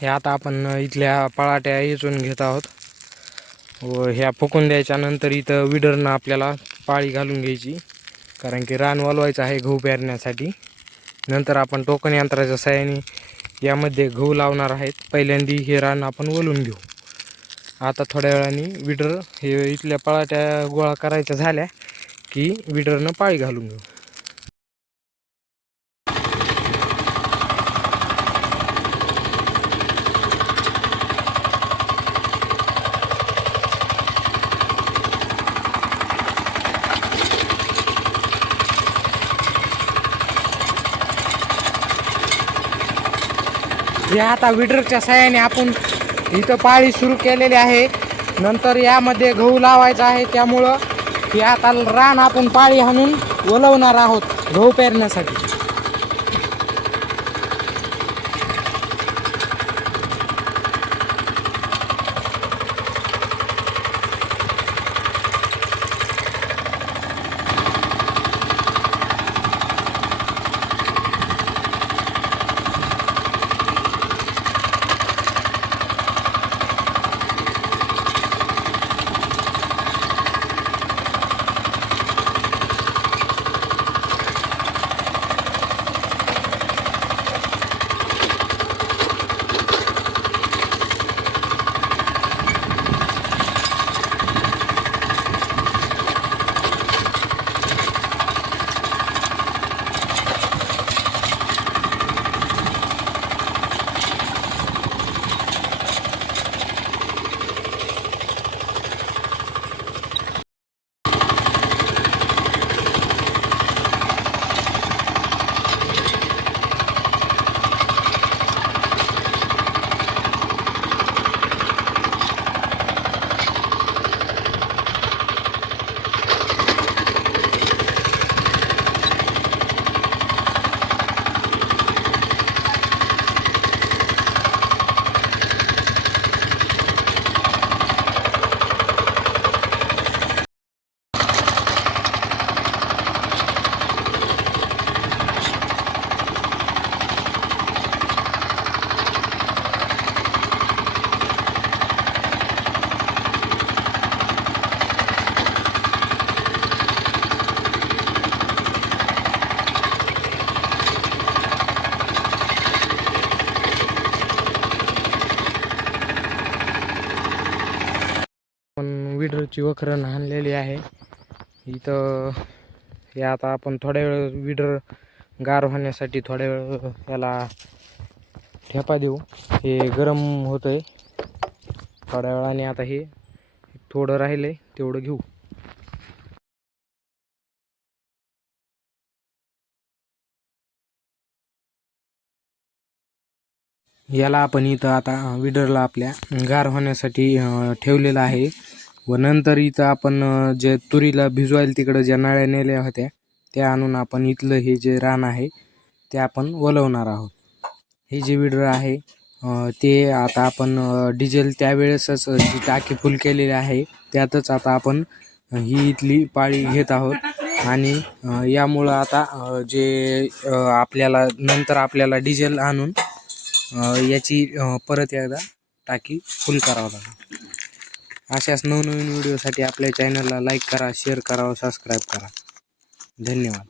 हे आता आपण इथल्या पळाट्या येचून घेत आहोत. व ह्या फुकून द्यायच्या नंतर इथं विडरनं आपल्याला पाळी घालून घ्यायची. कारण की रान वालवायचं आहे गहू पेरण्यासाठी. नंतर आपण टोकन यंत्राच्या सहाय्याने यामध्ये गहू लावणार आहेत. पहिल्यांदी हे रान आपण वलून घेऊ. आता थोड्या वेळाने विडर हे इथल्या पळाट्या गोळा करायच्या झाल्या की विडरनं पाळी घालून घेऊ. या आता विडरच्या सहाय्याने आपण इथं पाळी सुरू केलेली आहे. नंतर यामध्ये गहू लावायचा आहे. त्यामुळं या आता रान आपण पाळी हाणून वलवणार आहोत गहू पेरण्यासाठी. विडरची वखरण आणलेली आहे. इथं हे आता आपण थोड्या वेळ विडर गार होण्यासाठी थोड्या वेळ याला ठेपा देऊ. हे गरम होतं आहे थोड्या वेळाने आता हे थोडं राहिलं आहे तेवढं घेऊ. याला आपण इथं आता विडरला आपल्या गार होण्यासाठी ठेवलेलं आहे. व नंतर इथं आपण जे तुरीला भिजवायला तिकडं ज्या नळ्या नेल्या होत्या त्या आणून आपण इथलं हे जे रान आहे ते आपण वलवणार आहोत. हे जे विडर आहे ते आता आपण डिझेल त्यावेळेसच जी टाकी फुल केलेली आहे त्यातच आता आपण ही इथली पाळी घेत आहोत. आणि यामुळं आता जे आपल्याला नंतर आपल्याला डिझेल आणून याची परत एकदा टाकी फुल करावं लागेल. अशाच नवनवीन व्हिडिओसाठी आपल्या चॅनलला लाईक करा शेअर करा व सबस्क्राईब करा. धन्यवाद.